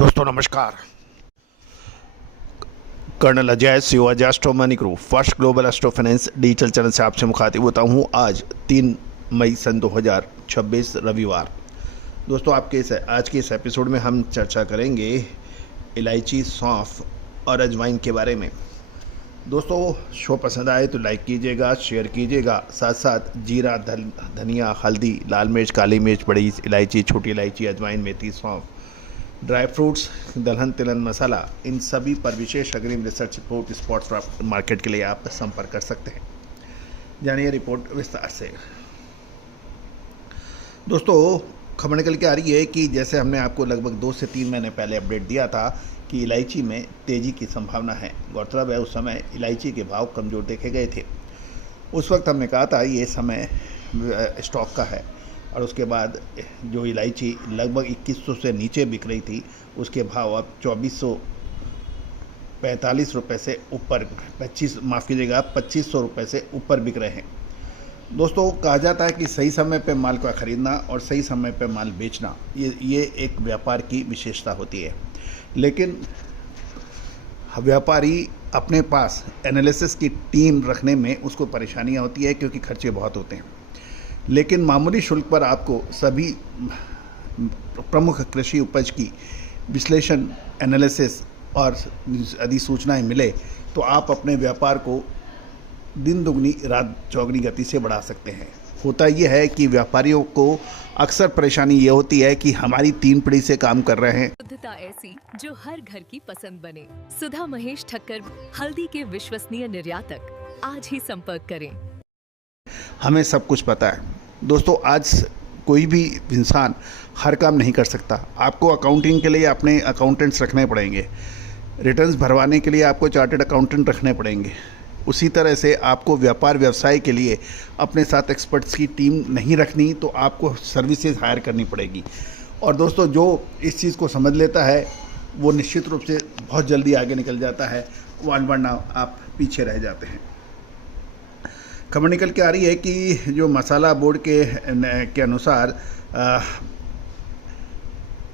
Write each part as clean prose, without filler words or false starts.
दोस्तों नमस्कार। Colonel Ajay Shivaji astro money group first global astro finance digital channel से आपसे मुखातिब होता हूं। आज 3 मई सन 2026 रविवार। दोस्तों आज के इस एपिसोड में हम चर्चा करेंगे इलायची, सौंफ और अजवाइन के बारे में। दोस्तों शो पसंद आए तो लाइक कीजिएगा, शेयर कीजिएगा। साथ साथ जीरा, धनिया, हल्दी, लाल मिर्च, काली मिर्च, बड़ी इलायची, छोटी इलायची, अजवाइन, मेथी, सौंफ, ड्राई फ्रूट्स, दलहन, तिलहन मसाला, इन सभी पर विशेष अग्रिम रिसर्च रिपोर्ट स्पॉट मार्केट के लिए आप संपर्क कर सकते हैं। जानिए रिपोर्ट विस्तार से। दोस्तों खबर निकल के आ रही है कि जैसे हमने आपको लगभग 2 से 3 महीने पहले अपडेट दिया था कि इलायची में तेज़ी की संभावना है। गौरतलब है उस समय इलायची के भाव कमज़ोर देखे गए थे। उस वक्त हमने कहा था ये समय स्टॉक का है, और उसके बाद जो इलायची लगभग 2100 से नीचे बिक रही थी उसके भाव अब 2445 रुपये से ऊपर 2500 रुपये से ऊपर बिक रहे हैं। दोस्तों कहा जाता है कि सही समय पे माल का ख़रीदना और सही समय पे माल बेचना ये एक व्यापार की विशेषता होती है। लेकिन व्यापारी अपने पास एनालिसिस की टीम रखने में उसको परेशानियां होती है क्योंकि खर्चे बहुत होते हैं। लेकिन मामूली शुल्क पर आपको सभी प्रमुख कृषि उपज की विश्लेषण, एनालिसिस और अधिसूचनाएं मिले तो आप अपने व्यापार को दिन दुगनी रात चौगनी गति से बढ़ा सकते हैं। होता यह है कि व्यापारियों को अक्सर परेशानी ये होती है कि हमारी 3 पीढ़ी से काम कर रहे हैं। शुद्धता ऐसी जो हर घर की पसंद बने। सुधा महेश ठक्कर, हल्दी के विश्वसनीय निर्यातक। आज ही संपर्क करें। हमें सब कुछ पता है। दोस्तों आज कोई भी इंसान हर काम नहीं कर सकता। आपको अकाउंटिंग के लिए अपने अकाउंटेंट्स रखने पड़ेंगे, रिटर्न्स भरवाने के लिए आपको चार्टर्ड अकाउंटेंट रखने पड़ेंगे। उसी तरह से आपको व्यापार व्यवसाय के लिए अपने साथ एक्सपर्ट्स की टीम नहीं रखनी तो आपको सर्विसेज हायर करनी पड़ेगी। और दोस्तों जो इस चीज़ को समझ लेता है वो निश्चित रूप से बहुत जल्दी आगे निकल जाता है, वरना आप पीछे रह जाते हैं। खबर निकल के आ रही है कि जो मसाला बोर्ड के अनुसार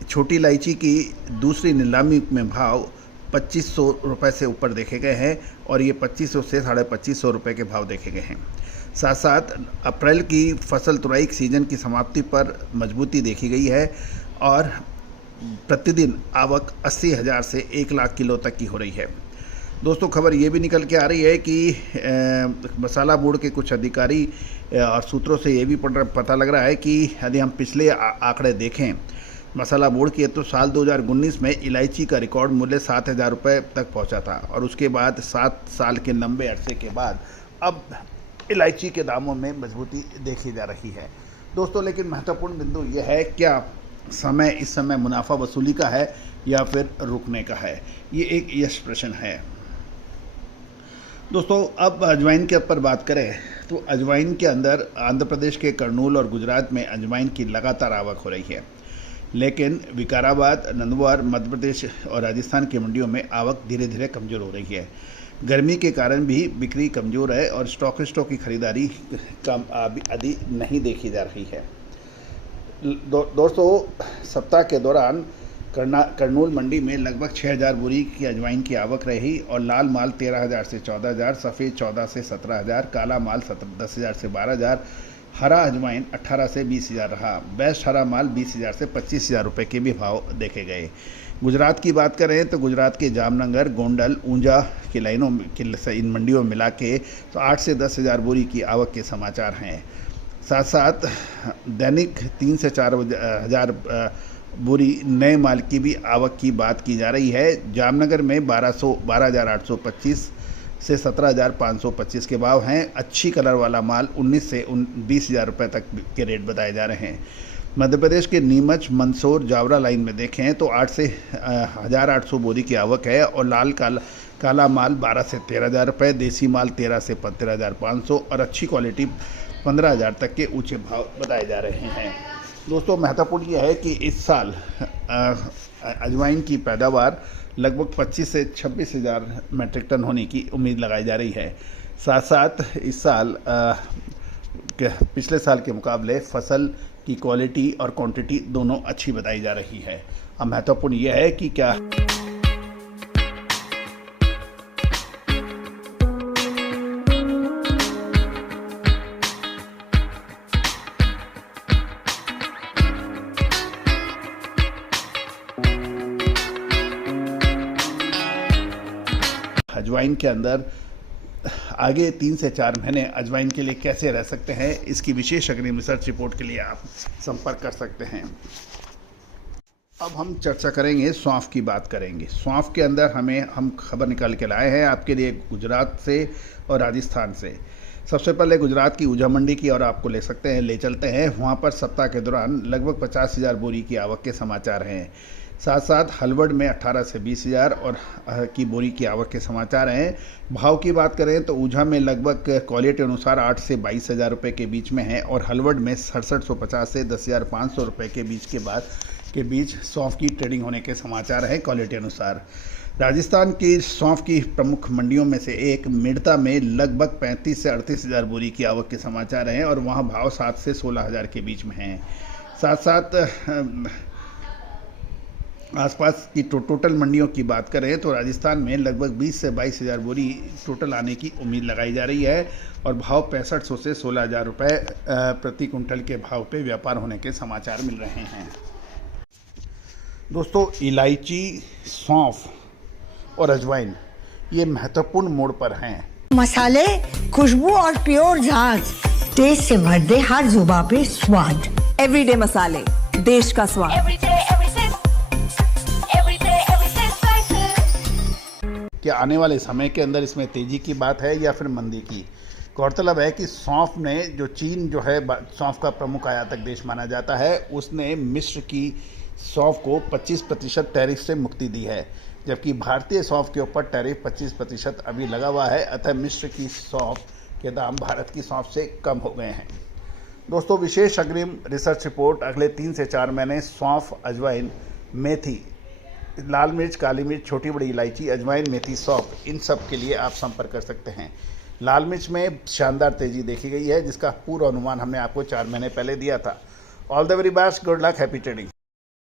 छोटी इलायची की दूसरी नीलामी में भाव 2500 रुपये से ऊपर देखे गए हैं और ये 2500 से 2550 रुपये के भाव देखे गए हैं। साथ साथ अप्रैल की फसल तुराई सीजन की समाप्ति पर मजबूती देखी गई है और प्रतिदिन आवक 80,000 से 1 लाख किलो तक की हो रही है। दोस्तों खबर ये भी निकल के आ रही है कि मसाला बोर्ड के कुछ अधिकारी और सूत्रों से ये भी पता लग रहा है कि यदि हम पिछले आंकड़े देखें मसाला बोर्ड के तो साल 2019 में इलायची का रिकॉर्ड मूल्य 7,000 रुपये तक पहुंचा था और उसके बाद 7 साल के लंबे अरसे के बाद अब इलायची के दामों में मजबूती देखी जा रही है। दोस्तों लेकिन महत्वपूर्ण बिंदु यह है, क्या इस समय मुनाफा वसूली का है या फिर रुकने का है? ये एक यश प्रश्न है। दोस्तों अब अजवाइन के ऊपर बात करें तो अजवाइन के अंदर आंध्र प्रदेश के कर्नूल और गुजरात में अजवाइन की लगातार आवक हो रही है, लेकिन विकाराबाद, नंदवार, मध्य प्रदेश और राजस्थान की मंडियों में आवक धीरे धीरे कमज़ोर हो रही है। गर्मी के कारण भी बिक्री कमज़ोर है और स्टॉकिस्टों की खरीदारी कम आदि नहीं देखी जा रही है। दोस्तों सप्ताह के दौरान कर्नूल मंडी में लगभग 6,000 बोरी की अजवाइन की आवक रही और लाल माल 13,000 से 14,000, सफ़ेद 14 से 17,000, काला माल 10,000 से 12,000, हरा अजवाइन 18 से 20,000 रहा। बेस्ट हरा माल 20,000 से 25,000 रुपये के भी भाव देखे गए। गुजरात की बात करें तो गुजरात के जामनगर, गोंडल, ऊंझा की लाइनों इन मंडियों में मिला के तो 8 से 10,000 बोरी की आवक के समाचार हैं। साथ साथ दैनिक 3 से 4,000 बोरी नए माल की भी आवक की बात की जा रही है। जामनगर में 12,825 से 17,525 के भाव हैं। अच्छी कलर वाला माल 19 से 20,000 रुपये तक के रेट बताए जा रहे हैं। मध्य प्रदेश के नीमच, मंदसौर, जावरा लाइन में देखें तो 8 से 1,800 बोरी की आवक है और काला माल 12 से 13,000 रुपये, देसी माल 13 से 13,500 और अच्छी क्वालिटी 15,000 तक के ऊंचे भाव बताए जा रहे हैं। दोस्तों महत्वपूर्ण यह है कि इस साल अजवाइन की पैदावार लगभग 25 से 26,000 मीट्रिक टन होने की उम्मीद लगाई जा रही है। साथ साथ इस साल पिछले साल के मुकाबले फसल की क्वालिटी और क्वांटिटी दोनों अच्छी बताई जा रही है। अब महत्वपूर्ण यह है कि क्या अजवाइन के अंदर आगे 3 से 4 महीने अजवाइन के लिए कैसे रह सकते हैं, इसकी विशेष अग्रिम रिसर्च रिपोर्ट के लिए आप संपर्क कर सकते हैं। अब हम चर्चा करेंगे, सौंफ की बात करेंगे। सौंफ के अंदर हम खबर निकाल के लाए हैं आपके लिए गुजरात से और राजस्थान से। सबसे पहले गुजरात की ऊझा मंडी की और आपको ले चलते हैं। वहाँ पर सप्ताह के दौरान लगभग 50,000 बोरी की आवक के समाचार हैं। साथ साथ हलवड़ में 18 से 20,000 और की बोरी की आवक के समाचार हैं। भाव की बात करें तो ऊझा में लगभग क्वालिटी अनुसार 8 से 22,000 रुपये के बीच में है और हलवड़ में 6750 से 10,500 रुपये के बीच सौंफ की ट्रेडिंग होने के समाचार हैं क्वालिटी अनुसार। राजस्थान की सौंफ की प्रमुख मंडियों में से एक मिर्ता में लगभग 35 से 38,000 बोरी की आवक के समाचार हैं और वहाँ भाव 7 से 16,000 के बीच में हैं। साथ साथ आसपास की टोटल मंडियों की बात करें तो राजस्थान में लगभग 20 से 22,000 बोरी टोटल आने की उम्मीद लगाई जा रही है और भाव 6500 से 16,000 रुपये प्रति कुंटल के भाव पे व्यापार होने के समाचार मिल रहे हैं। दोस्तों, इलायची, सौंफ और अजवाइन ये महत्वपूर्ण मोड़ पर हैं। मसाले, खुशबू और प्योर झाग टेस्ट से भर दे हर जुबां पे स्वाद। एवरीडे मसाले, देश का स्वाद। क्या आने वाले समय के अंदर इसमें तेजी की बात है या फिर मंदी की? गौरतलब है कि सौंफ ने जो चीन जो है सौंफ का प्रमुख आयातक देश माना जाता है, उसने मिस्र की सौंफ को 25% टैरिफ से मुक्ति दी है, जबकि भारतीय सौंफ के ऊपर टैरिफ 25% अभी लगा हुआ है। अतः मिस्र की सौंफ के दाम भारत की सौंफ से कम हो गए हैं। दोस्तों, विशेष अग्रिम रिसर्च रिपोर्ट अगले 3 से 4 महीने सौंफ, अजवाइन, मेथी, लाल मिर्च, काली मिर्च, छोटी बड़ी इलायची, अजवाइन, मेथी, सौंफ, इन सब के लिए आप संपर्क कर सकते हैं। लाल मिर्च में शानदार तेजी देखी गई है, जिसका पूर्व अनुमान हमने आपको 4 महीने पहले दिया था। All the very best, good luck, happy trading.